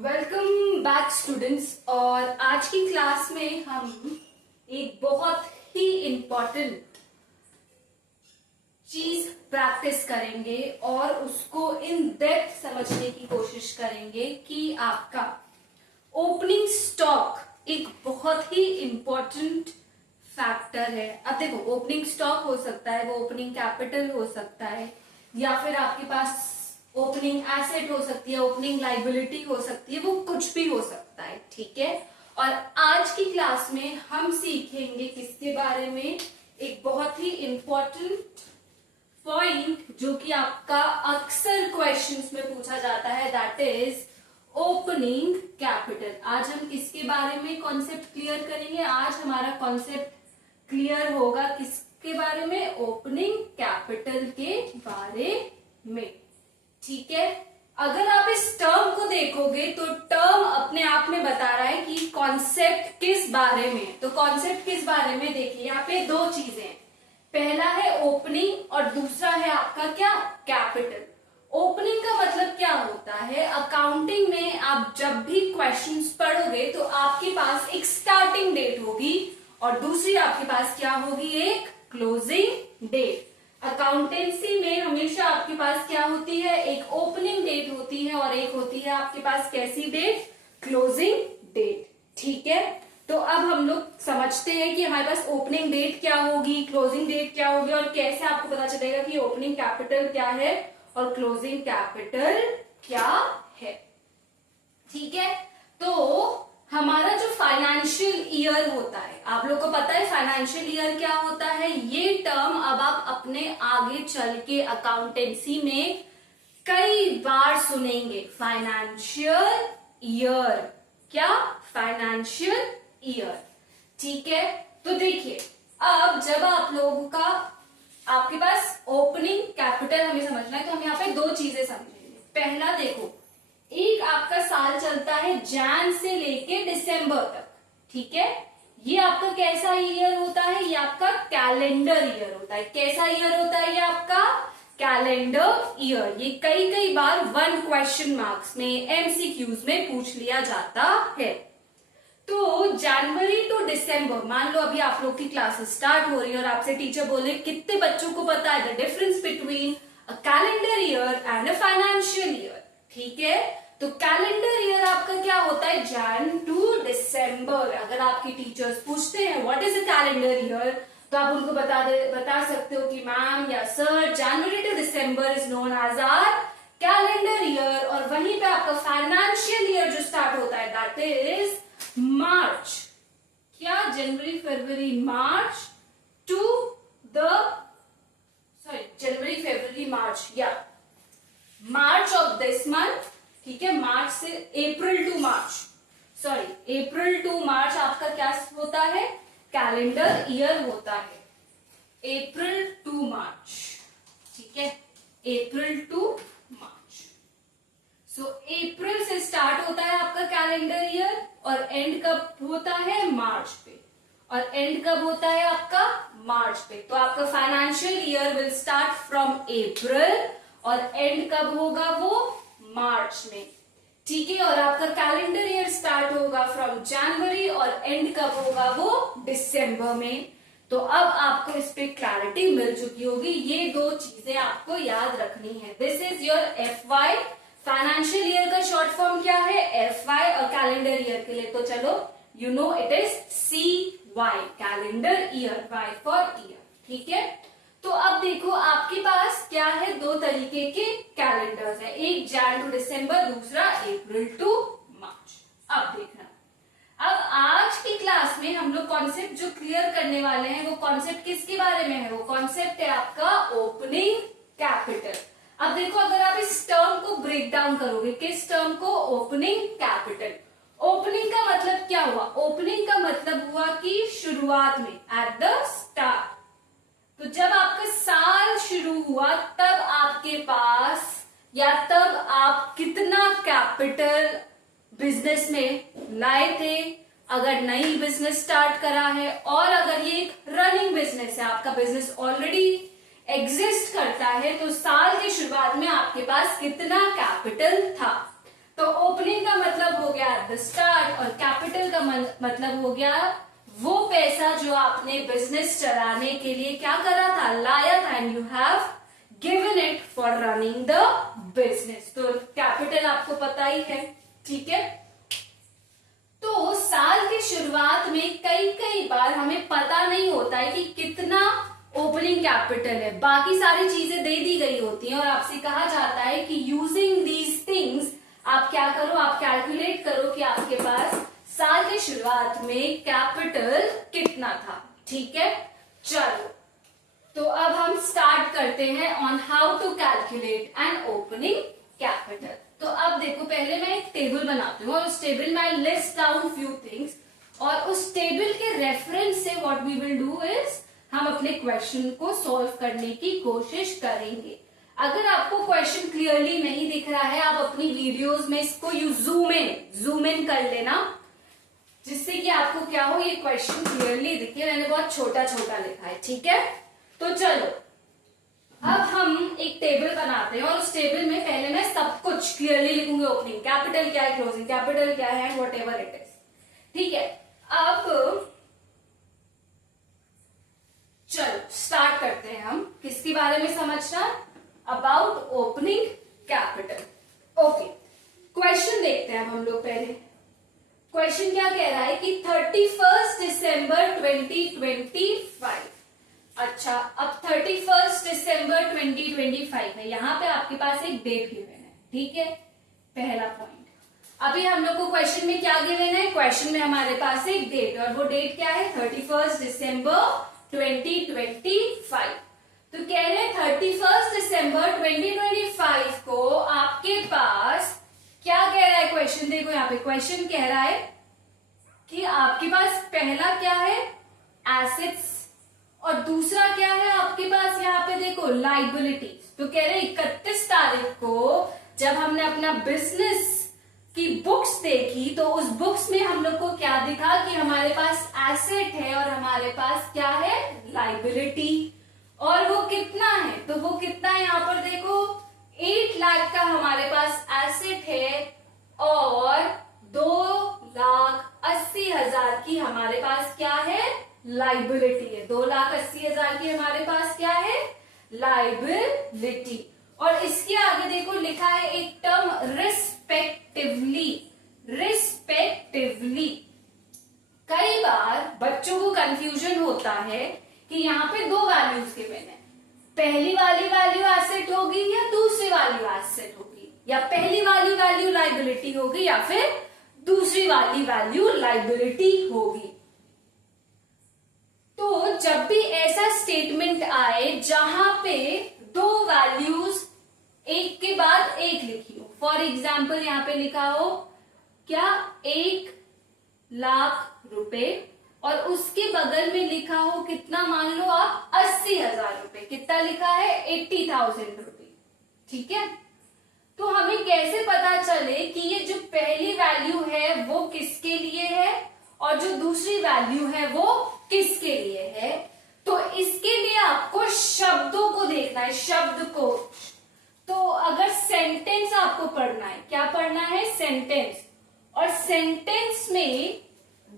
Welcome back students. और आज की क्लास में हम एक बहुत ही इम्पोर्टेंट चीज प्रैक्टिस करेंगे और उसको इन डेप्थ समझने की कोशिश करेंगे कि आपका ओपनिंग स्टॉक एक बहुत ही इम्पोर्टेंट फैक्टर है। अब देखो, ओपनिंग स्टॉक हो सकता है, वो ओपनिंग कैपिटल हो सकता है, या फिर आपके पास ओपनिंग एसेट हो सकती है, ओपनिंग लाइबिलिटी हो सकती है, वो कुछ भी हो सकता है। ठीक है। और आज की क्लास में हम सीखेंगे किसके बारे में, एक बहुत ही इंपॉर्टेंट पॉइंट जो कि आपका अक्सर क्वेश्चंस में पूछा जाता है, दैट इज ओपनिंग कैपिटल। आज हम किसके बारे में कॉन्सेप्ट क्लियर करेंगे? आज हमारा कॉन्सेप्ट क्लियर होगा किसके बारे में? ओपनिंग कैपिटल के बारे में। ठीक है। अगर आप इस टर्म को देखोगे तो टर्म अपने आप में बता रहा है कि कॉन्सेप्ट किस बारे में। तो कॉन्सेप्ट किस बारे में, देखिए यहाँ पे दो चीजें, पहला है ओपनिंग और दूसरा है आपका क्या? कैपिटल। ओपनिंग का मतलब क्या होता है? अकाउंटिंग में आप जब भी क्वेश्चंस पढ़ोगे तो आपके पास एक स्टार्टिंग डेट होगी और दूसरी आपके पास क्या होगी? एक क्लोजिंग डेट। अकाउंटेंसी में हमेशा आपके पास क्या होती है? एक ओपनिंग डेट होती है और एक होती है आपके पास कैसी डेट? Closing date. ठीक है। तो अब हम लोग समझते हैं कि हमारे पास ओपनिंग डेट क्या होगी, क्लोजिंग डेट क्या होगी और कैसे आपको पता चलेगा कि ओपनिंग कैपिटल क्या है और क्लोजिंग कैपिटल क्या है। ठीक है। तो हमारा जो फाइनेंशियल ईयर होता है, आप लोग को पता है फाइनेंशियल ईयर क्या होता है? ये टर्म अब आप अपने आगे चल के अकाउंटेंसी में कई बार सुनेंगे। फाइनेंशियल ईयर, क्या? Financial year. ठीक है। तो देखिए, अब जब आप लोगों का आपके पास ओपनिंग कैपिटल हमें समझना है तो हम यहाँ पे दो चीजें समझेंगे। पहला देखो, एक आपका साल चलता है जैन से लेके दिसंबर तक। ठीक है। ये आपका कैसा ईयर होता है? ये आपका कैलेंडर ईयर होता है। कैसा ईयर होता है ये आपका? Calendar year. ये कई कई बार 1 क्वेश्चन मार्क्स में, एमसीक्यूज में पूछ लिया जाता है। तो जनवरी टू दिसंबर, मान लो अभी आप लोग की क्लासेस स्टार्ट हो रही है और आपसे टीचर बोले कितने बच्चों को पता है the difference between a calendar year and a financial year? ठीक है। तो कैलेंडर ईयर आपका क्या होता है? Jan to December. अगर आपके टीचर्स पूछते हैं what is a calendar year, तो आप उनको बता सकते हो कि मैम या sir, January to December is known as our calendar year. और वहीं पे आपका फाइनेंशियल ईयर जो स्टार्ट होता है दैट इज मार्च। क्या? जनवरी, फरवरी, मार्च टू द जनवरी, फरवरी, मार्च, या मार्च ऑफ दिस मंथ। ठीक है। मार्च से अप्रैल टू मार्च, अप्रैल टू मार्च आपका क्या होता है? कैलेंडर ईयर होता है। अप्रैल टू मार्च। ठीक है। अप्रैल टू मार्च। सो अप्रैल से स्टार्ट होता है आपका कैलेंडर ईयर और एंड कब होता है? मार्च पे। और एंड कब होता है आपका? मार्च पे। तो आपका financial year will start from April और एंड कब होगा? वो मार्च में। ठीक है। और आपका कैलेंडर ईयर स्टार्ट होगा फ्रॉम जनवरी और एंड कब होगा? वो दिसंबर में। तो अब आपको इस पे क्लैरिटी मिल चुकी होगी। ये दो चीजें आपको याद रखनी है। This is your FY। Financial year का शॉर्ट फॉर्म क्या है? FY। और कैलेंडर ईयर के लिए तो चलो you know it is CY, calendar year, Y for year. ठीक है। तो अब देखो, आपके पास क्या है? दो तरीके के कैलेंडर्स है, एक जैन टू दिसंबर, दूसरा अप्रैल टू मार्च। अब देखना, अब आज की क्लास में हम लोग कॉन्सेप्ट जो क्लियर करने वाले हैं वो कॉन्सेप्ट किसके बारे में है? वो कॉन्सेप्ट है आपका ओपनिंग कैपिटल। अब देखो, अगर आप इस टर्म को ब्रेक डाउन करोगे, किस टर्म को? Opening capital. ओपनिंग का मतलब क्या हुआ? ओपनिंग का मतलब हुआ कि शुरुआत में, एट द स्टार्ट। तो जब आपका साल शुरू हुआ तब आपके पास, या तब आप कितना कैपिटल बिजनेस में लाए थे, अगर नई बिजनेस स्टार्ट करा है, और अगर ये एक रनिंग बिजनेस है, आपका बिजनेस ऑलरेडी एग्जिस्ट करता है, तो साल की शुरुआत में आपके पास कितना कैपिटल था। तो ओपनिंग का मतलब हो गया द स्टार्ट, और कैपिटल का मतलब हो गया वो पैसा जो आपने बिजनेस चलाने के लिए क्या करा था, लाया था, and you have given it for running the business. तो कैपिटल आपको पता ही है, ठीक है। तो साल की शुरुआत में कई कई बार हमें पता नहीं होता है कि कितना ओपनिंग कैपिटल है, बाकी सारी चीजें दे दी गई होती हैं और आपसे कहा जाता है कि यूजिंग दीज थिंग्स आप क्या करो, आप कैलकुलेट करो कि आपके पास साल की शुरुआत में कैपिटल कितना था, ठीक है। चलो, तो अब हम स्टार्ट करते हैं on how to calculate an opening capital. तो अब देखो, पहले मैं एक टेबल बनाती हूँ और उस टेबल में I list down few things, और उस टेबल के रेफरेंस से what we will do is हम अपने क्वेश्चन को सॉल्व करने की कोशिश करेंगे। अगर आपको क्वेश्चन क्लियरली नहीं दिख रहा है, आप अपनी वीडियोस में इसको यू जूम इन कर लेना, जिससे कि आपको क्या हो, ये क्वेश्चन क्लियरली दिखे। मैंने बहुत छोटा छोटा लिखा है, ठीक है। तो चलो, अब हम एक टेबल बनाते हैं और उस टेबल में पहले मैं सब कुछ क्लियरली लिखूंगी, ओपनिंग कैपिटल क्या है, क्लोजिंग कैपिटल क्या है, वॉट एवर इट इज, ठीक है। अब चलो स्टार्ट करते हैं। हम किसके बारे में समझना, about opening capital. Okay, question देखते हैं अब हम लोग। पहले क्वेश्चन क्या कह रहा है कि 31 दिसंबर 2025। अच्छा, अब 31 दिसंबर 2025 है, यहां पे आपके पास एक डेट गिवन है, ठीक है, पहला पॉइंट। अभी हम लोग को क्वेश्चन में क्या गिवन है, क्वेश्चन में हमारे पास एक डेट, और वो डेट क्या है, 31 दिसंबर 2025। तो कह रहे हैं 31 दिसंबर 2025 को आपके पास क्या कह रहा है क्वेश्चन, देखो यहाँ पे क्वेश्चन कह रहा है कि आपके पास पहला क्या है, एसेट्स, और दूसरा क्या है आपके पास यहाँ पे देखो लाइबिलिटीज। तो कह रहे हैं 31 तारीख को जब हमने अपना बिजनेस की बुक्स देखी तो उस बुक्स में हम लोग को क्या दिखा कि हमारे पास एसेट है और हमारे पास क्या है, लाइबिलिटी। और वो कितना है, तो वो कितना है यहाँ पर देखो 8 लाख का हमारे पास एसेट है और 2,80,000 की हमारे पास क्या है, लाइबिलिटी है। 2,80,000 की हमारे पास क्या है, लाइबिलिटी। और इसके आगे देखो लिखा है एक टर्म रिस्पेक्टिवली। रिस्पेक्टिवली, कई बार बच्चों को कंफ्यूजन होता है कि यहाँ पे दो वैल्यूज गिवन है, पहली वाली वैल्यू एसेट होगी या दूसरी वाली एसेट होगी, या पहली वाली वैल्यू लाइबिलिटी होगी या फिर दूसरी वाली वैल्यू लाइबिलिटी होगी। तो जब भी ऐसा स्टेटमेंट आए जहां पे दो वैल्यूज एक के बाद एक लिखी हो, फॉर एग्जाम्पल यहाँ पे लिखा हो क्या, 1 लाख रुपए, और उसके बगल में लिखा हो कितना, मान लो आप 80,000 रुपए, कितना लिखा है, 80,000 रुपए, ठीक है। तो हमें कैसे पता चले कि ये जो पहली वैल्यू है वो किसके लिए है और जो दूसरी वैल्यू है वो किसके लिए है। तो इसके लिए आपको शब्दों को देखना है, शब्द को। तो अगर सेंटेंस आपको पढ़ना है, क्या पढ़ना है, सेंटेंस, और सेंटेंस में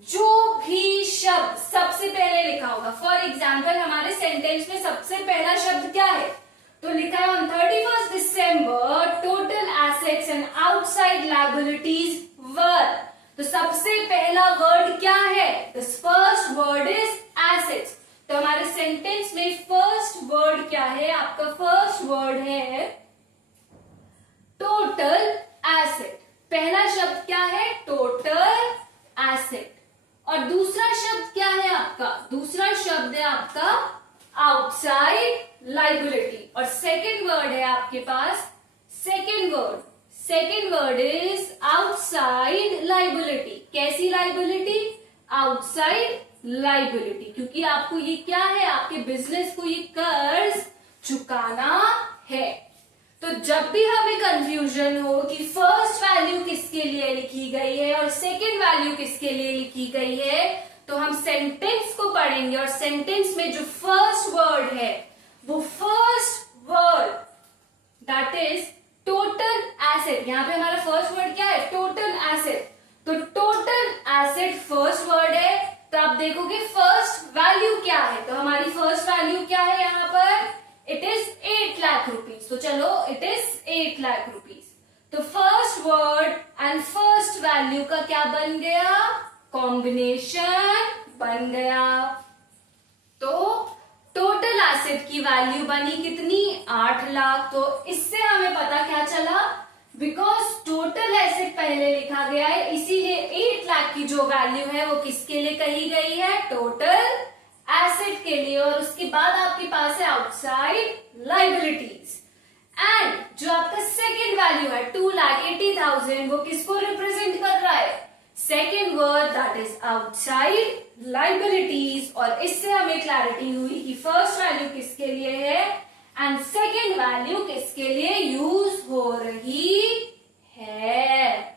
जो भी शब्द सबसे पहले लिखा होगा, फॉर एग्जाम्पल हमारे सेंटेंस में सबसे पहला शब्द क्या है, तो लिखा है on 31 December total assets and outside liabilities were. तो सबसे पहला वर्ड क्या है, this first word is assets. तो हमारे सेंटेंस में फर्स्ट वर्ड क्या है, आपका फर्स्ट वर्ड है टोटल एसेट। पहला शब्द क्या है, टोटल एसेट, और दूसरा शब्द क्या है आपका, दूसरा शब्द है आपका आउटसाइड लाइबिलिटी, और सेकेंड वर्ड है आपके पास, second word is outside liability. कैसी लाइबिलिटी, आउटसाइड लाइबिलिटी, क्योंकि आपको ये क्या है, आपके बिजनेस को ये कर्ज चुकाना है। तो जब भी हमें कंफ्यूजन हो कि फर्स्ट वैल्यू किसके लिए लिखी गई है और सेकेंड वैल्यू किसके लिए लिखी गई है, तो हम सेंटेंस को पढ़ेंगे, और सेंटेंस में जो फर्स्ट वर्ड है वो first word that is total asset, यहाँ पे हमारा फर्स्ट वर्ड क्या है, टोटल एसेट। तो टोटल एसेट फर्स्ट वर्ड है, तो आप देखोगे फर्स्ट वैल्यू क्या है, तो हमारी फर्स्ट वैल्यू क्या है यहाँ पर, इट इज 8 लाख रुपीज। तो चलो इट इज 8 लाख रुपीज। तो first word and first value का क्या बन गया, कॉम्बिनेशन बन गया। तो टोटल एसेट की वैल्यू बनी कितनी, 8 लाख। तो इससे हमें पता क्या चला, बिकॉज टोटल एसेट पहले लिखा गया है, इसीलिए 8 लाख की जो वैल्यू है वो किसके लिए कही गई है, टोटल एसेट के लिए। और उसके बाद आपके पास है आउटसाइड लायबिलिटीज। एंड जो आपका सेकेंड वैल्यू है 2,80,000, वो किसको रिप्रेजेंट कर रहा है, second word that is outside liabilities. और इससे हमें क्लैरिटी हुई कि फर्स्ट वैल्यू किसके लिए है एंड सेकेंड वैल्यू किसके लिए यूज हो रही है।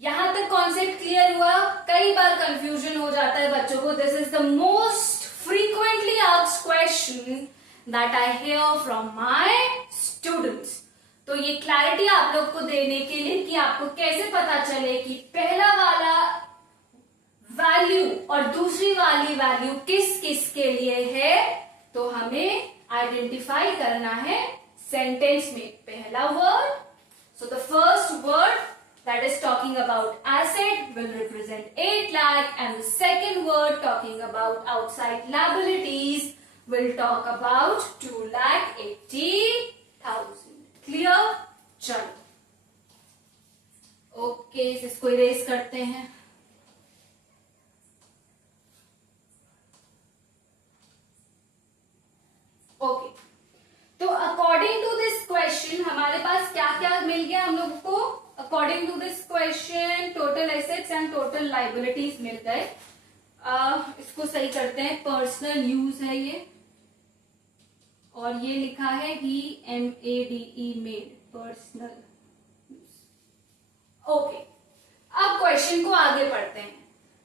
यहां तक कॉन्सेप्ट क्लियर हुआ। कई बार कंफ्यूजन हो जाता है बच्चों को, this is the most frequently asked question that I hear from my students. तो ये क्लैरिटी आप लोग को देने के लिए कि आपको कैसे पता चले कि पहला वाला वैल्यू और दूसरी वाली वैल्यू किस किस के लिए है, तो हमें आइडेंटिफाई करना है सेंटेंस में। पहला word, so the first word that is talking about asset will represent 8 lakh and the second word talking about outside liabilities will talk about 2,80,000. Clear? चलो ओके, इसको इरेज करते हैं। ओके, तो अकॉर्डिंग टू दिस क्वेश्चन हमारे पास क्या क्या मिल गया हम लोगों को, according to this question total assets and total liabilities मिल गए। इसको सही करते हैं, पर्सनल यूज है ये, और ये लिखा है ही MADE made, personal use. Okay, अब क्वेश्चन को आगे पढ़ते हैं।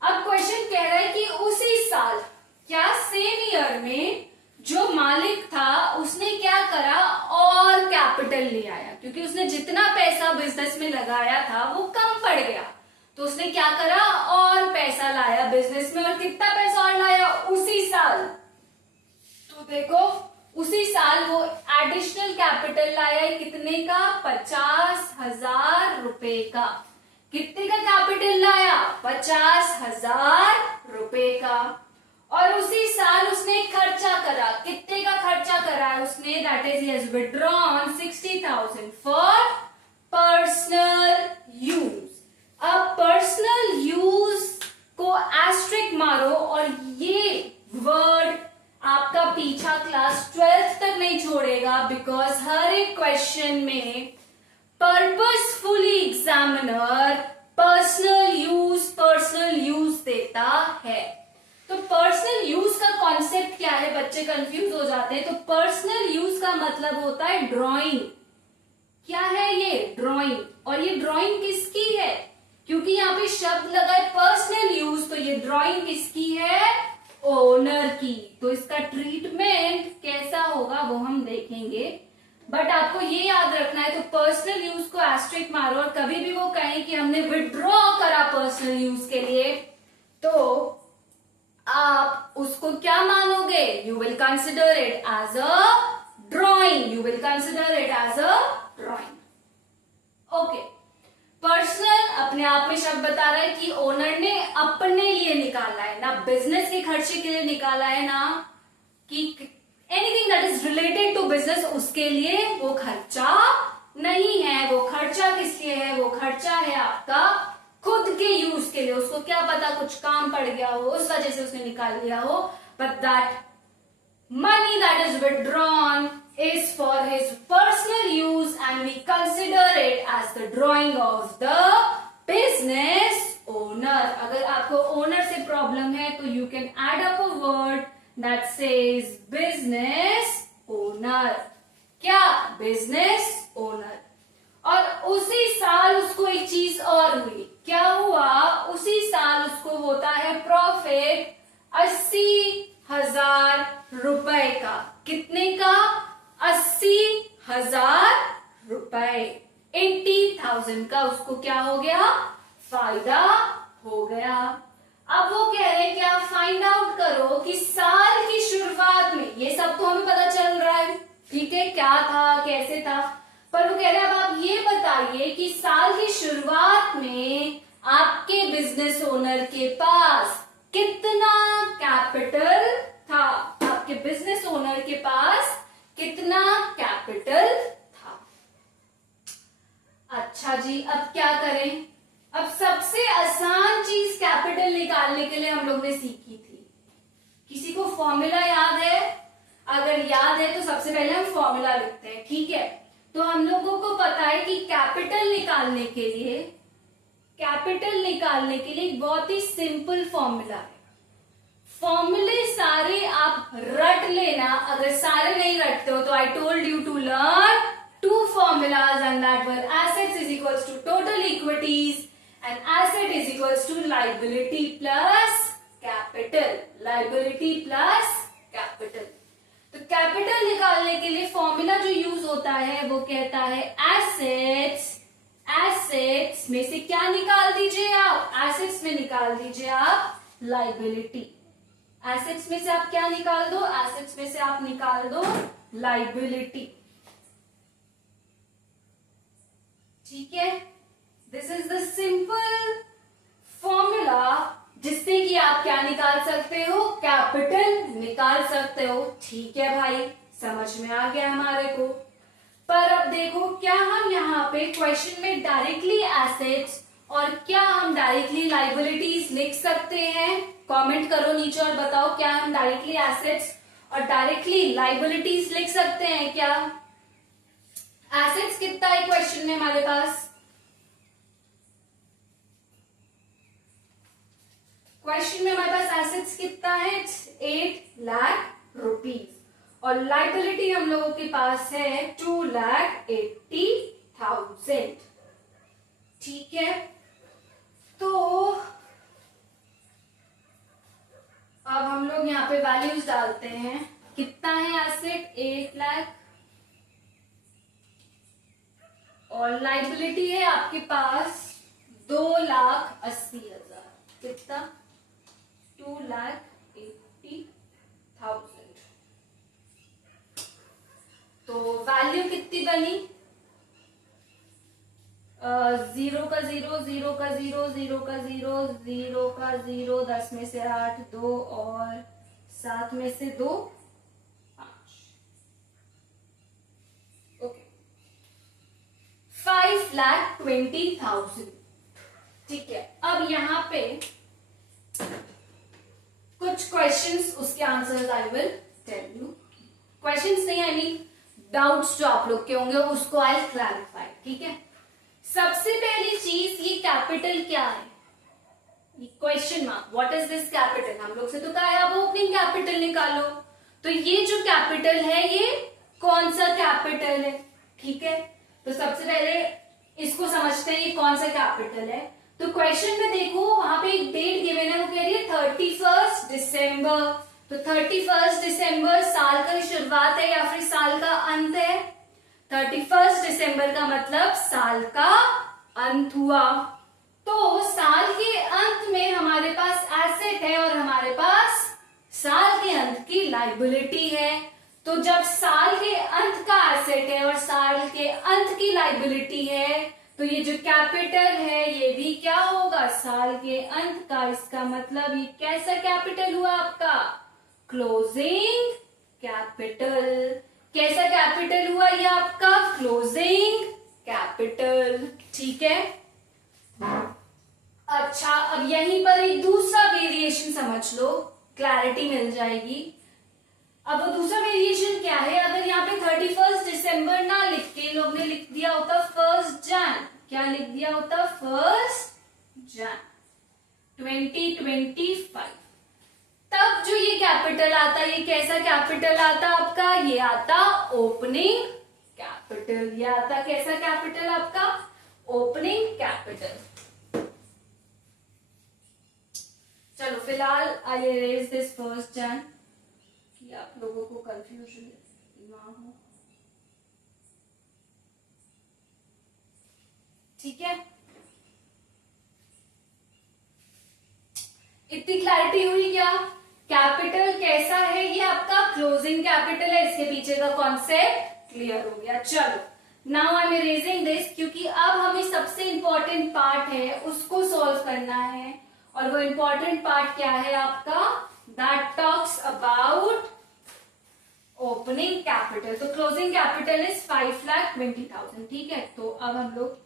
अब क्वेश्चन कह रहा है कि उसी साल, क्या सेम ईयर में जो मालिक था उसने क्या करा, और कैपिटल ले आया, क्योंकि उसने जितना पैसा बिजनेस में लगाया था वो कम पड़ गया। तो उसने क्या करा, और पैसा लाया बिजनेस में, और कितना पैसा और लाया उसी साल। तो देखो उसी साल वो एडिशनल कैपिटल लाया है, कितने का, 50,000 रुपए का। कितने का कैपिटल लाया, 50,000 रुपए का। और उसी साल उसने खर्चा करा, कितने का खर्चा करा है उसने, that is he has withdrawn 60,000 for personal use. अब पर्सनल यूज को एस्ट्रिक मारो, और ये वर्ड आपका पीछा क्लास 12th तक नहीं छोड़ेगा, बिकॉज हर एक क्वेश्चन में पर्पसफुली एग्जामिनर पर्सनल यूज देता है। तो पर्सनल यूज का कॉन्सेप्ट क्या है, बच्चे कंफ्यूज हो जाते हैं। तो पर्सनल यूज का मतलब होता है ड्राइंग। क्या है ये, ड्राइंग। और ये ड्राइंग किसकी है, क्योंकि यहाँ पे शब्द लगा है पर्सनल यूज, तो ये ड्राइंग किसकी है, ओनर की। तो इसका ट्रीटमेंट कैसा होगा वो हम देखेंगे, बट आपको ये याद रखना है। तो पर्सनल यूज को एस्ट्रिक मारो, और कभी भी वो कहें कि हमने विड्रॉ करा पर्सनल यूज के लिए, तो आप उसको क्या मानोगे, you will consider it as a drawing, you will consider it as a drawing. Okay, personal अपने आप में शब्द बता रहा है कि ओनर ने अपने लिए निकाला है, ना बिजनेस के खर्चे के लिए निकाला है, ना कि anything that is related to business, उसके लिए वो खर्चा नहीं है। वो खर्चा किस लिए है, वो खर्चा है आपका खुद के यूज के लिए। उसको क्या पता कुछ काम पड़ गया हो, उस वजह से उसने निकाल लिया हो, but that money that is withdrawn is for his personal use and we consider it as the drawing of the business owner. अगर आपको owner से problem है तो you can add up a word that says business owner. क्या, business owner। और उसी साल उसको एक चीज और हुई, क्या हुआ, उसी साल उसको होता है प्रॉफिट 80,000 रुपए का। कितने का? 80,000 रुपए। 80,000 का उसको क्या हो गया? फायदा हो गया। अब वो कह रहे हैं कि आप फाइंड आउट करो कि साल की शुरुआत में, ये सब तो हमें पता चल रहा है, ठीक है, क्या था कैसे था, पर वो कह रहे हैं अब आप ये बताइए कि साल की शुरुआत में आपके बिजनेस ओनर के पास कितना कैपिटल था? आपके बिजनेस ओनर के पास कितना कैपिटल था? अच्छा जी, अब क्या करें? अब सबसे आसान चीज कैपिटल निकालने के लिए हम लोग ने सीखी थी। किसी को फॉर्मूला याद है? अगर याद है तो सबसे पहले हम फॉर्मूला लिखते हैं, ठीक है। तो हम लोगों को पता है कि कैपिटल निकालने के लिए एक बहुत ही सिंपल फॉर्मूला है। फॉर्मूले सारे आप रट लेना, अगर सारे नहीं रटते हो तो I told you to learn 2 formulas and that were assets is equals to total equities and asset is equals to liability plus capital. Liability plus capital. तो कैपिटल निकालने के लिए फॉर्मूला जो यूज होता है वो कहता है एसेट्स में से क्या निकाल दीजिए आप? एसेट्स में निकाल दीजिए आप लाइबिलिटी। एसेट्स में से आप क्या निकाल दो? एसेट्स में से आप निकाल दो लाइबिलिटी, ठीक है। This is the simple formula जिससे कि आप क्या निकाल सकते हो? कैपिटल निकाल सकते हो, ठीक है भाई, समझ में आ गया हमारे को। पर अब देखो, क्या हम यहाँ पे क्वेश्चन में डायरेक्टली एसेट्स और क्या हम डायरेक्टली लाइबिलिटीज लिख सकते हैं? कमेंट करो नीचे और बताओ, क्या हम डायरेक्टली एसेट्स और डायरेक्टली लाइबिलिटीज लिख सकते हैं क्या? एसेट्स कितना है क्वेश्चन में हमारे पास? क्वेश्चन में हमारे पास एसेट्स कितना है? 8 लाख रुपीज और लाइबिलिटी हम लोगों के पास है 2,80,000, ठीक है। तो अब हम लोग यहाँ पे वैल्यूज डालते हैं। कितना है एसेट? 8 लाख और लाइबिलिटी है आपके पास 2,80,000। कितना? 2,80,000। तो वैल्यू कितनी बनी? 0 का 0, 0 का 0, 0 का 0, 0 का 0, 10 में से 8, 2 और 7 में से 2, 5। ओके, 5,20,000, ठीक है। अब यहाँ पे कुछ क्वेश्चंस, उसके answers I will tell you. Questions नहीं, आई मीन डाउट्स जो आप लोग के होंगे उसको आई क्लैरिफाई, ठीक है। सबसे पहली चीज, ये कैपिटल क्या है? Question mark, what is this capital? हम लोग से तो कहा है आप ओपनिंग कैपिटल निकालो, तो ये जो कैपिटल है ये कौन सा कैपिटल है, ठीक है। तो सबसे पहले इसको समझते हैं ये कौन सा कैपिटल है। तो क्वेश्चन में देखो, वहां पे एक डेट गिवन है, वो कह रही है 31 दिसंबर। तो 31 दिसंबर साल का शुरुआत है या फिर साल का अंत है? 31 दिसंबर का मतलब साल का अंत हुआ। तो साल के अंत में हमारे पास एसेट है और हमारे पास साल के अंत की लाइबिलिटी है। तो जब साल के अंत का एसेट है और साल के अंत की लाइबिलिटी है, तो ये जो कैपिटल है ये भी क्या होगा? साल के अंत का। इसका मतलब ये कैसा कैपिटल हुआ आपका? Closing capital. कैसा कैपिटल हुआ ये आपका? क्लोजिंग कैपिटल, ठीक है। अच्छा, अब यहीं पर एक दूसरा वेरिएशन समझ लो, क्लैरिटी मिल जाएगी। अब वो दूसरा वेरिएशन क्या है? अगर यहाँ पे 31 दिसंबर ना लिख के लोग ने लिख दिया होता 1 जन, क्या लिख दिया होता? 1 जन 2025, तब जो ये कैपिटल आता, ये कैसा कैपिटल आता आपका? ये आता ओपनिंग कैपिटल। ये आता कैसा कैपिटल आपका? Opening capital. चलो फिलहाल आई इरेज दिस 1 जन, कि आप लोगों को कंफ्यूजन ना हो। ठीक है, इतनी क्लैरिटी हुई क्या? कैपिटल कैसा है, ये आपका क्लोजिंग कैपिटल है, इसके पीछे का कॉन्सेप्ट क्लियर हो गया। चलो now I am erasing this, क्योंकि अब हमें सबसे इंपॉर्टेंट पार्ट है उसको सॉल्व करना है, और वो इंपॉर्टेंट पार्ट क्या है आपका? That talks about opening capital. तो क्लोजिंग कैपिटल इज 5,20,000। ठीक है, तो अब हम लोग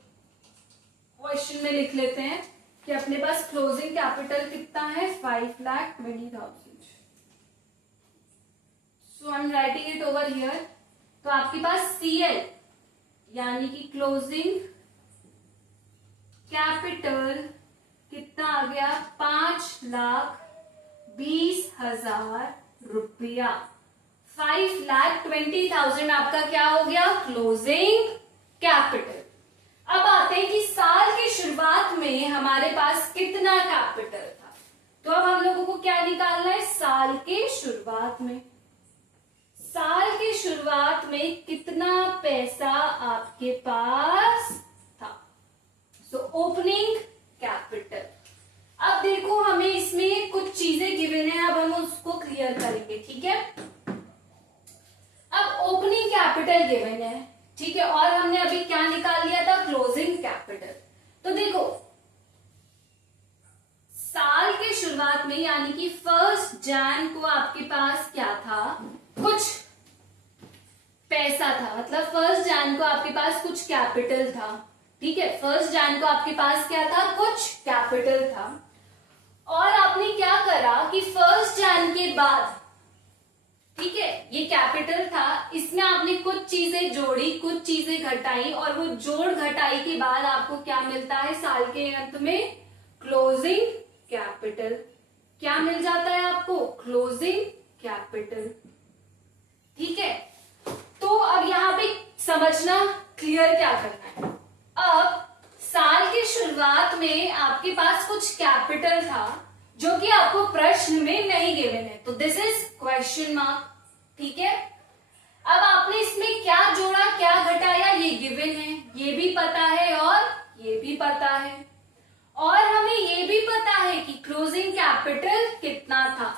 क्वेश्चन में लिख लेते हैं कि अपने पास क्लोजिंग कैपिटल कितना है? 5,20,000। So I am writing it over here. तो आपके पास CL यानी कि क्लोजिंग कैपिटल कितना आ गया? 5,20,000 रुपया। 5,20,000 आपका क्या हो गया? Closing capital. अब आते हैं कि साल की शुरुआत में हमारे पास कितना कैपिटल था। तो अब हम लोगों को क्या निकालना है? साल के शुरुआत में, साल की शुरुआत में कितना पैसा आपके पास था। So opening capital. अब देखो हमें इसमें कुछ चीजें गिवन है, अब हम उसको क्लियर करेंगे। ठीक है, अब ओपनिंग कैपिटल गिवन है, ठीक है, और हमने अभी क्या निकाल लिया था? Closing capital. तो देखो साल के शुरुआत में यानी कि 1 जनवरी को आपके पास क्या था? कुछ पैसा था, मतलब 1 जनवरी को आपके पास कुछ कैपिटल था। ठीक है, 1 जनवरी को आपके पास क्या था? कुछ कैपिटल था। और आपने क्या करा कि 1 जनवरी के बाद, ठीक है, ये कैपिटल था, इसमें आपने कुछ चीजें जोड़ी, कुछ चीजें घटाई, और वो जोड़ घटाई के बाद आपको क्या मिलता है? साल के अंत में क्लोजिंग कैपिटल। क्या मिल जाता है आपको? Closing capital. ठीक है, तो अब यहां पे समझना क्लियर क्या करना है। अब साल की शुरुआत में आपके पास कुछ कैपिटल था जो कि आपको प्रश्न में नहीं गिवन है, तो दिस इज क्वेश्चन मार्क। ठीक है, अब आपने इसमें क्या जोड़ा, क्या घटाया, ये गिवन है, ये भी पता है और ये भी पता है, और हमें ये भी पता है कि क्लोजिंग कैपिटल कितना था।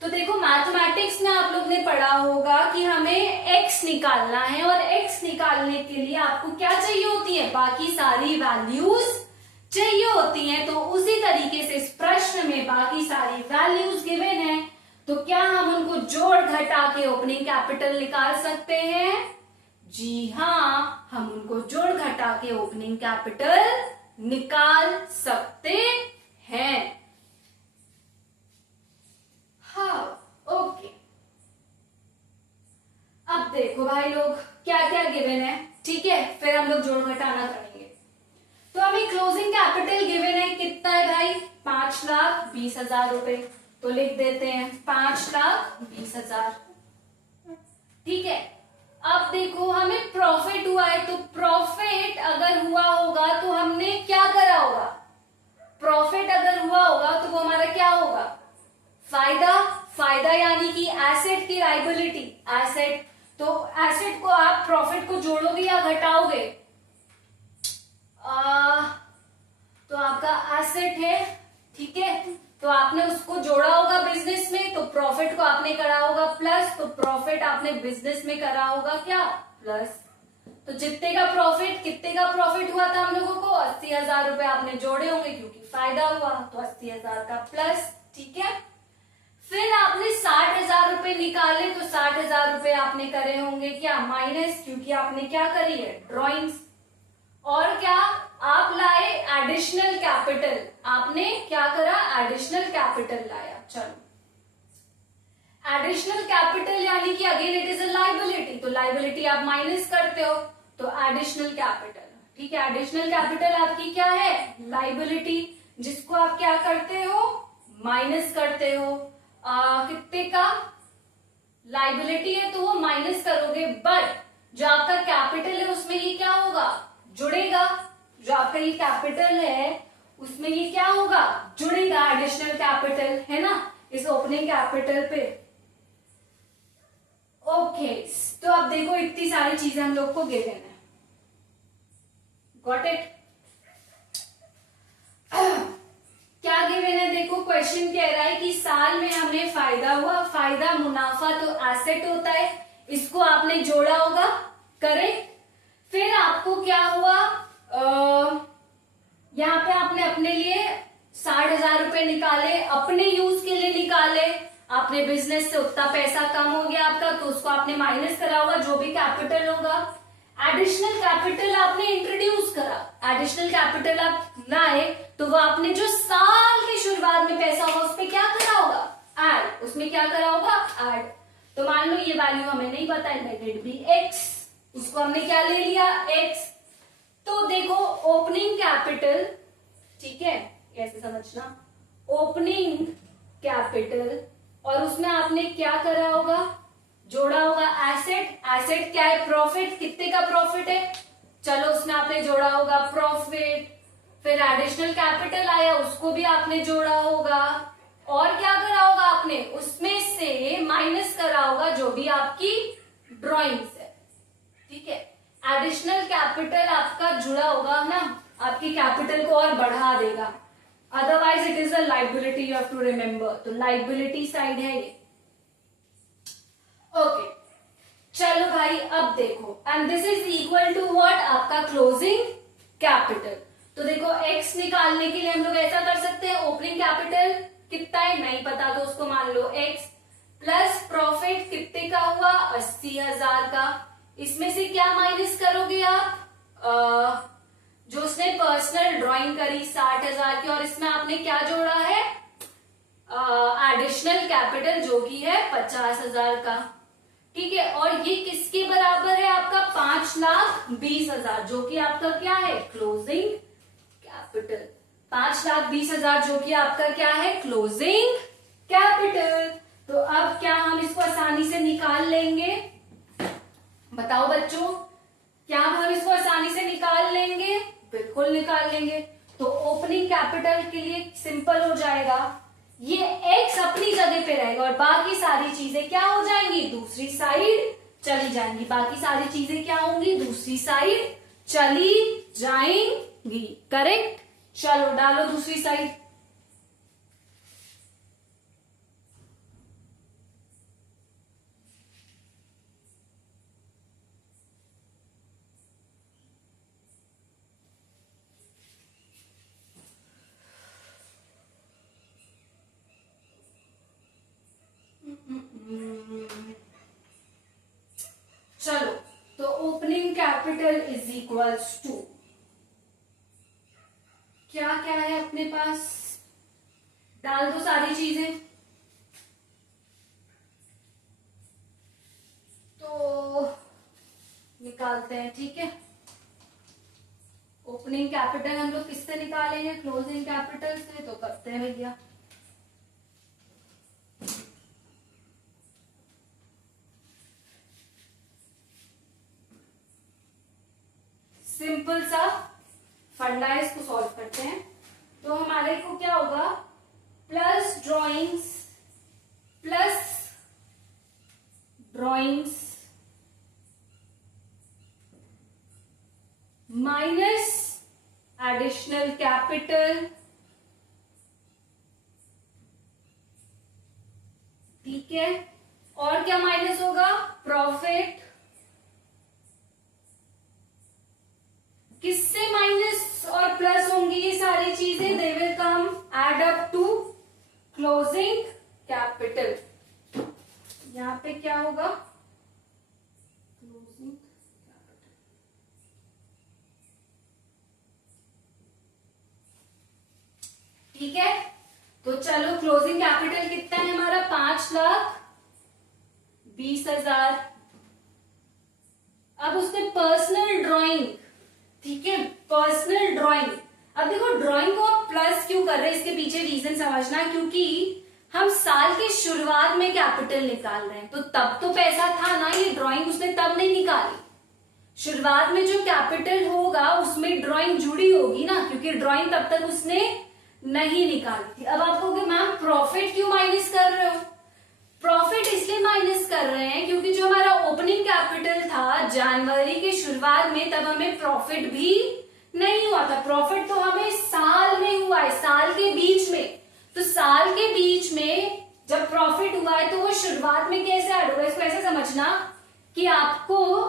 तो देखो मैथमेटिक्स में आप लोग ने पढ़ा होगा कि हमें x निकालना है, और x निकालने के लिए आपको क्या चाहिए होती है? बाकी सारी वैल्यूज चाहिए होती हैं। तो उसी तरीके से इस प्रश्न में बाकी सारी वैल्यूज गिवन है, तो क्या हम उनको जोड़ घटा के ओपनिंग कैपिटल निकाल सकते हैं? जी हाँ, हम उनको जोड़ घटा के ओपनिंग कैपिटल निकाल सकते हैं। हाँ, ओके। अब देखो भाई लोग क्या क्या गिवन है, ठीक है, फिर हम लोग जोड़ घटाना करेंगे। तो हमें क्लोजिंग कैपिटल गिवन है, कितना है भाई? 5,20,000 रुपए। तो लिख देते हैं 5,20,000। ठीक है, अब देखो हमें प्रॉफिट हुआ है, तो प्रॉफिट अगर हुआ होगा तो हमने क्या करा होगा? प्रॉफिट अगर हुआ होगा तो वो हमारा क्या होगा? फायदा। फायदा यानी कि एसेट की लायबिलिटी, एसेट। तो एसेट को आप प्रॉफिट को जोड़ोगे या घटाओगे? तो आपका एसेट है, ठीक है, तो आपने उसको जोड़ा होगा बिजनेस में, तो प्रॉफिट को आपने करा होगा प्लस, तो प्रॉफिट आपने बिजनेस में करा होगा क्या? प्लस। तो जितने का प्रॉफिट, कितने का प्रॉफिट हुआ था हम लोगों को? 80,000 रुपए आपने जोड़े होंगे क्योंकि फायदा हुआ, तो 80,000 का प्लस। ठीक है, फिर आपने 60,000 रुपए निकाले, तो 60,000 रुपए आपने करे होंगे क्या? माइनस, क्योंकि आपने क्या करी है? ड्रॉइंग्स। और क्या आप लाए? Additional capital. आपने क्या करा? एडिशनल कैपिटल लाया। चलो, एडिशनल कैपिटल यानी कि again it is a liability, तो लायबिलिटी आप माइनस करते हो, तो एडिशनल कैपिटल। ठीक है, एडिशनल कैपिटल आपकी क्या है? लायबिलिटी, जिसको आप क्या करते हो? माइनस करते हो। कितने का? लायबिलिटी है तो वो माइनस करोगे, बट जो आपका कैपिटल है उसमें ये क्या होगा? जुड़ेगा। जो आपका ये कैपिटल है उसमें ये क्या होगा? जुड़ेगा, एडिशनल कैपिटल है ना, इस ओपनिंग कैपिटल पे। ओके, तो अब देखो इतनी सारी चीजें हम लोग को गिवन है, गॉट इट। क्या गिवन है, देखो क्वेश्चन कह रहा है कि साल में हमें फायदा हुआ, फायदा मुनाफा तो एसेट होता है, इसको आपने जोड़ा होगा, करेक्ट। फिर आपको क्या हुआ, यहाँ पे आपने अपने लिए 60,000 रुपए निकाले, अपने यूज के लिए निकाले, आपने बिजनेस से उतना पैसा कम हो गया आपका, तो उसको आपने माइनस करा होगा, जो भी कैपिटल होगा। एडिशनल कैपिटल आपने इंट्रोड्यूस करा, एडिशनल कैपिटल आप लाए, तो वो आपने जो साल के शुरुआत में पैसा होगा उस पर क्या करा होगा, ऐड, उसमें क्या करा होगा, ऐड। तो मान लो ये वैल्यू हमें नहीं पता है, लेट इट बी एक्स, उसको हमने क्या ले लिया, एक्स। तो देखो ओपनिंग कैपिटल, ठीक है, कैसे समझना, ओपनिंग कैपिटल, और उसमें आपने क्या करा होगा, जोड़ा होगा एसेट, एसेट क्या है, प्रॉफिट, कितने का प्रॉफिट है, चलो उसमें आपने जोड़ा होगा प्रॉफिट। फिर एडिशनल कैपिटल आया, उसको भी आपने जोड़ा होगा, और क्या करा होगा आपने, उसमें से माइनस करा होगा जो भी आपकी ड्रॉइंग्स है, ठीक है। एडिशनल कैपिटल आपका जुड़ा होगा ना, आपकी कैपिटल को और बढ़ा देगा, otherwise it is a liability, you have to remember, तो लाइबिलिटी साइड है ये, ओके। चलो भाई अब देखो, and this is equal to what, आपका क्लोजिंग कैपिटल। तो देखो x निकालने के लिए हम लोग ऐसा कर सकते हैं, ओपनिंग कैपिटल कितना है नहीं पता, तो उसको मान लो x, प्लस प्रॉफिट कितने का हुआ, 80,000 का, इसमें से क्या माइनस करोगे आप, जो उसने पर्सनल ड्राइंग करी 60,000 की, और इसमें आपने क्या जोड़ा है, एडिशनल कैपिटल जो कि है 50,000 का, ठीक है। और ये किसके बराबर है, आपका 5,20,000, जो कि आपका क्या है, क्लोजिंग कैपिटल, 5,20,000 जो कि आपका क्या है, क्लोजिंग कैपिटल। तो अब क्या हम इसको आसानी से निकाल लेंगे, बताओ बच्चों, क्या हम इसको आसानी से निकाल लेंगे, बिल्कुल निकाल लेंगे। तो ओपनिंग कैपिटल के लिए सिंपल हो जाएगा, ये x अपनी जगह पे रहेगा और बाकी सारी चीजें क्या हो जाएंगी, दूसरी साइड चली जाएंगी, बाकी सारी चीजें क्या होंगी, दूसरी साइड चली जाएंगी, करेक्ट। चलो डालो दूसरी साइड, चलो। तो opening capital is equals to क्या क्या है अपने पास, डाल दो सारी चीजें, तो निकालते हैं, ठीक है। ओपनिंग कैपिटल हम लोग किससे निकालेंगे, क्लोजिंग कैपिटल से, तो करते हैं भैया। सिंपल सा फंडा है, इसको सॉल्व करते हैं। तो हमारे को क्या होगा, plus drawings minus additional capital, ठीक है। और क्या माइनस होगा, प्रॉफिट, किससे माइनस और प्लस होंगी ये सारी चीजें, they will come add up to closing capital. यहां पे क्या होगा, क्लोजिंग कैपिटल, ठीक है। तो चलो क्लोजिंग कैपिटल कितना है हमारा, 5,20,000। अब उसमें पर्सनल ड्राइंग, ठीक है, पर्सनल ड्राइंग। अब देखो ड्राइंग को आप प्लस क्यों कर रहे हैं, इसके पीछे रीजन समझना, क्योंकि हम साल के शुरुआत में कैपिटल निकाल रहे हैं, तो तब तो पैसा था ना, ये ड्राइंग उसने तब नहीं निकाली। शुरुआत में जो कैपिटल होगा उसमें ड्राइंग जुड़ी होगी ना, क्योंकि ड्राइंग तब तक उसने नहीं निकाली थी। अब आप कहोगे मैम प्रॉफिट क्यों माइनस कर रहे हो, प्रॉफिट इसलिए माइनस कर रहे हैं क्योंकि जो हमारा ओपनिंग कैपिटल था जनवरी के शुरुआत में, तब हमें प्रॉफिट भी नहीं हुआ था। प्रॉफिट तो हमें साल में हुआ है, साल के बीच में। तो साल के बीच में जब प्रॉफिट हुआ है तो वो शुरुआत में कैसे ऐड होगा, इसको ऐसे समझना कि आपको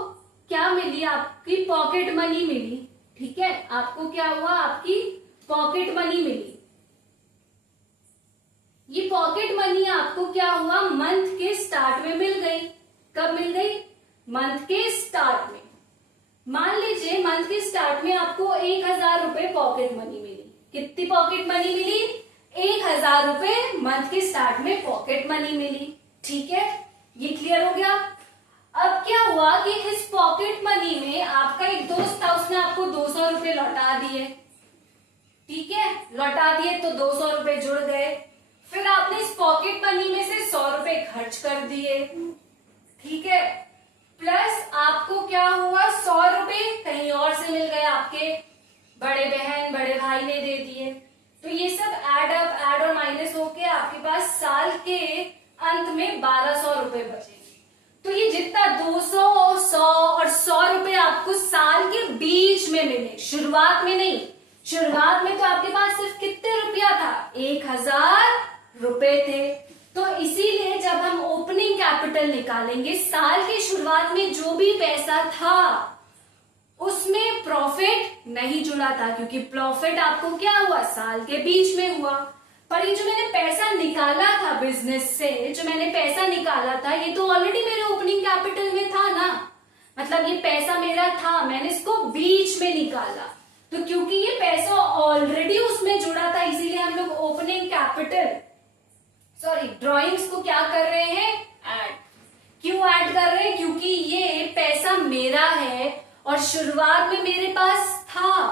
क्या मिली, आपकी पॉकेट मनी मिली। ठीक है, आपको क्या हुआ, आपकी पॉकेट मनी मिली। ये पॉकेट मनी आपको क्या हुआ, मंथ के स्टार्ट में मिल गई। कब मिल गई, मंथ के स्टार्ट में। मान लीजिए मंथ के स्टार्ट में आपको 1000 रुपए पॉकेट मनी मिली। कितनी पॉकेट मनी मिली, 1000 रुपए मंथ के स्टार्ट में पॉकेट मनी मिली। ठीक है, ये क्लियर हो गया। अब क्या हुआ कि इस पॉकेट मनी में आपका एक दोस्त था, उसने आपको 200 रुपए लौटा दिए। ठीक है, लौटा दिए तो 200 रुपए जुड़ गए। फिर आपने इस पॉकेट मनी में से 100 रुपए खर्च कर दिए। ठीक है, प्लस आपको क्या हुआ, 100 रुपए कहीं और से मिल गए, आपके बड़े बहन बड़े भाई ने दे दिए। तो ये सब ऐड और माइनस होके आपके पास साल के अंत में 1200 रुपए बचे। तो ये जितना 200 और 100 और 100 रुपए आपको साल के बीच में मिले, शुरुआत में नहीं। शुरुआत में तो आपके पास सिर्फ कितने रुपया था, 1000 रुपए थे। तो इसीलिए जब हम ओपनिंग कैपिटल निकालेंगे, साल की शुरुआत में जो भी पैसा था उसमें प्रॉफिट नहीं जुड़ा था, क्योंकि प्रॉफिट आपको क्या हुआ, साल के बीच में हुआ। पर ये जो मैंने पैसा निकाला था बिजनेस से, जो मैंने पैसा निकाला था, ये तो ऑलरेडी मेरे ओपनिंग कैपिटल में था ना। मतलब ये पैसा मेरा था, मैंने इसको बीच में निकाला। तो क्योंकि ये पैसा ऑलरेडी उसमें जुड़ा था, इसीलिए हम लोग ओपनिंग कैपिटल ड्रॉइंग्स को क्या कर रहे हैं, ऐड। क्यों ऐड कर रहे हैं, क्योंकि ये पैसा मेरा है और शुरुआत में मेरे पास था,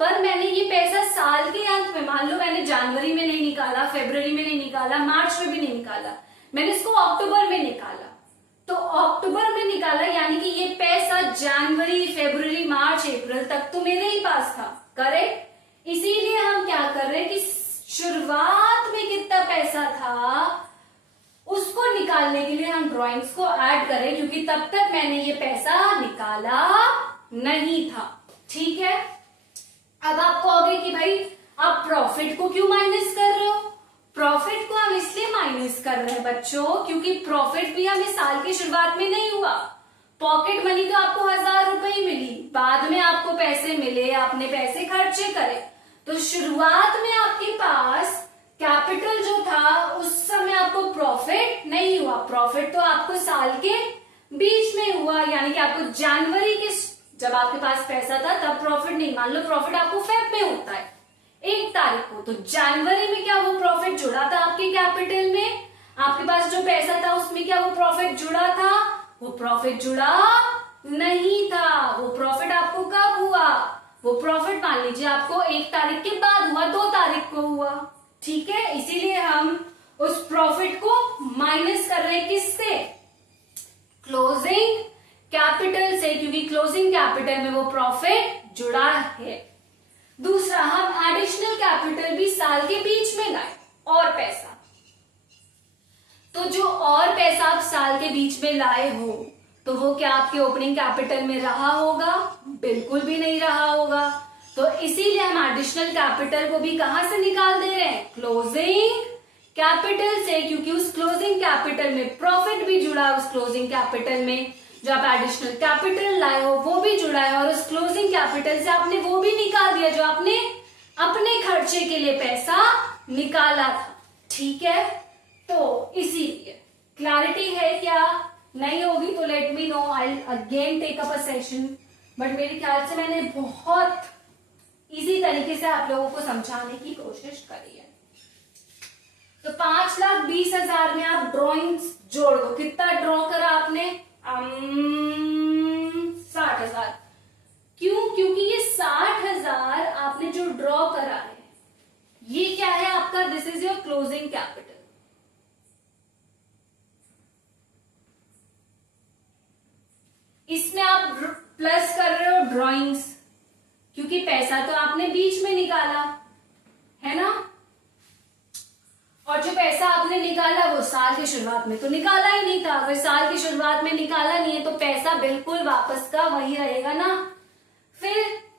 पर मैंने ये पैसा साल के अंत में, मान लो मैंने जनवरी में नहीं निकाला, फरवरी में नहीं निकाला, मार्च में भी नहीं निकाला, मैंने इसको अक्टूबर में निकाला। तो अक्टूबर में निकाला यानी कि ये पैसा जनवरी फरवरी मार्च अप्रैल तक तो मेरे ही पास था, करेक्ट। इसीलिए हम क्या कर रहे हैं कि शुरुआत में कितना पैसा था उसको निकालने के लिए हम ड्राइंग्स को ऐड करें, क्योंकि तब तक मैंने ये पैसा निकाला नहीं था। ठीक है, अब आप कहोगे कि भाई आप प्रॉफिट को क्यों माइनस कर रहे हो। प्रॉफिट को हम इसलिए माइनस कर रहे हैं बच्चों, क्योंकि प्रॉफिट भी हमें साल की शुरुआत में नहीं हुआ। पॉकेट मनी तो आपको 1000 रुपए ही मिली, बाद में आपको पैसे मिले, आपने पैसे खर्चे करे। तो शुरुआत में आपके पास कैपिटल जो था उस समय आपको प्रॉफिट नहीं हुआ। प्रॉफिट तो आपको साल के बीच में हुआ, यानी कि आपको जनवरी के जब आपके पास पैसा था तब प्रॉफिट नहीं। मान लो प्रॉफिट आपको फेब में होता है 1 तारीख को, तो जनवरी में क्या वो प्रॉफिट जुड़ा था आपके कैपिटल में, आपके पास जो पैसा था उसमें क्या वो प्रॉफिट जुड़ा था, वो प्रॉफिट जुड़ा नहीं था। वो प्रॉफिट आपको कब हुआ, वो प्रॉफिट मान लीजिए आपको 1 तारीख के बाद हुआ, 2 तारीख को हुआ। ठीक है, इसीलिए हम उस प्रॉफिट को माइनस कर रहे हैं, किससे, क्लोजिंग कैपिटल से, क्योंकि क्लोजिंग कैपिटल में वो प्रॉफिट जुड़ा है। दूसरा, हम एडिशनल कैपिटल भी साल के बीच में लाए, और पैसा। तो जो और पैसा आप साल के बीच में लाए हो, तो वो क्या आपके ओपनिंग कैपिटल में रहा होगा, बिल्कुल भी नहीं रहा होगा। तो इसीलिए हम एडिशनल कैपिटल को भी कहां से निकाल दे रहे हैं, क्लोजिंग कैपिटल से, क्योंकि उस क्लोजिंग कैपिटल में प्रॉफिट भी जुड़ा है। उस क्लोजिंग कैपिटल में जो आप एडिशनल कैपिटल लाए हो वो भी जुड़ा है, और उस क्लोजिंग कैपिटल से आपने वो भी निकाल दिया जो आपने अपने खर्चे के लिए पैसा निकाला था। ठीक है, तो इसीलिए क्लैरिटी है क्या, नहीं होगी तो let me know, I again take up a session. But मेरे ख्याल से मैंने बहुत इजी तरीके से आप लोगों को समझाने की कोशिश करी है। तो 5,20,000 में आप ड्रॉइंग्स जोड़ दो। कितना ड्रॉ करा आपने, 60,000। क्यों, क्योंकि ये 60,000 आपने जो ड्रॉ करा है ये क्या है आपका, this is your closing capital. इसमें आप प्लस कर रहे हो ड्रॉइंग्स, क्योंकि पैसा तो आपने बीच में निकाला है ना। और जो पैसा आपने निकाला वो साल की शुरुआत में तो निकाला ही नहीं था। अगर साल की शुरुआत में निकाला नहीं है तो पैसा बिल्कुल वापस का वही रहेगा ना। फिर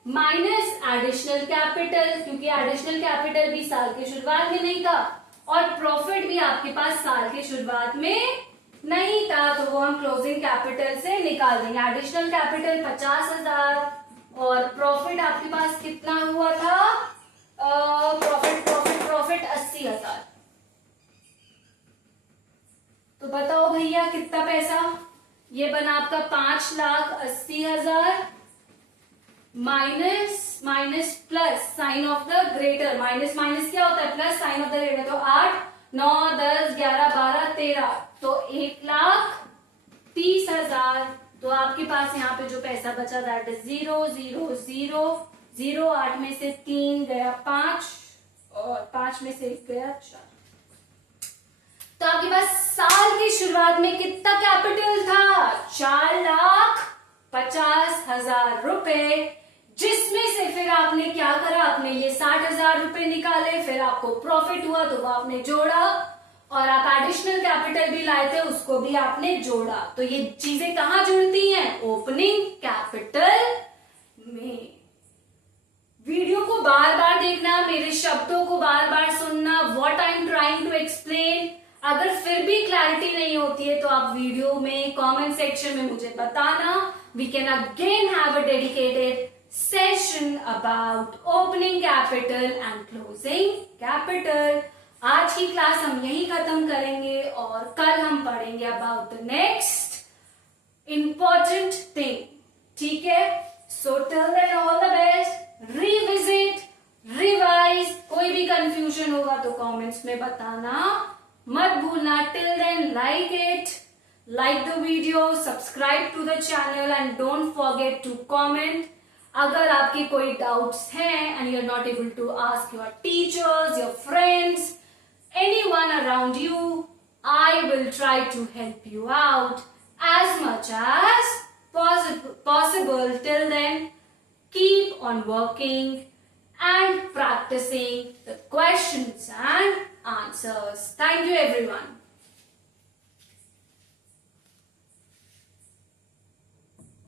माइनस एडिशनल कैपिटल, क्योंकि एडिशनल कैपिटल भी साल की शुरुआत में नहीं था और प्रॉफिट भी आपके पास साल की शुरुआत में नहीं था, तो वो हम क्लोजिंग कैपिटल से निकाल देंगे। एडिशनल कैपिटल 50,000 और प्रॉफिट आपके पास कितना हुआ था, प्रॉफिट 80,000। तो बताओ भैया कितना पैसा, ये बना आपका 5,80,000 minus plus sign of the greater, minus क्या होता है, plus sign of the greater. तो 8, 9, 10, 11, 12, 13, तो 1,30,000। तो आपके पास यहाँ पे जो पैसा बचा दैट इज 0, 0, 0, 0। 8 में से 3 गया 5 और 5 में से 1 गया 4। तो आपके पास साल की शुरुआत में कितना कैपिटल था, 4,50,000 रुपए, जिसमें से फिर आपने क्या करा, आपने ये 60,000 रुपए निकाले, फिर आपको प्रॉफिट हुआ तो वो आपने जोड़ा और आप एडिशनल कैपिटल भी लाए थे उसको भी आपने जोड़ा। तो ये चीजें कहां जुड़ती हैं, ओपनिंग कैपिटल में। वीडियो को बार बार देखना, मेरे शब्दों को बार बार सुनना, what I am trying to explain. अगर फिर भी क्लैरिटी नहीं होती है तो आप वीडियो में कमेंट सेक्शन में मुझे बताना। We can again have a dedicated session about opening capital and closing capital. आज की क्लास हम यही खत्म करेंगे और कल हम पढ़ेंगे about the next important thing, ठीक है। So till then all the best, revisit, revise. कोई भी कंफ्यूजन होगा तो कमेंट्स में बताना मत भूलना। Till then like it, like the video, subscribe to the channel and don't forget to comment. अगर आपके कोई डाउट्स हैं and you are not able to ask your teachers, your friends, anyone around you, I will try to help you out as much as possible. Till then, keep on working and practicing the questions and answers. Thank you everyone.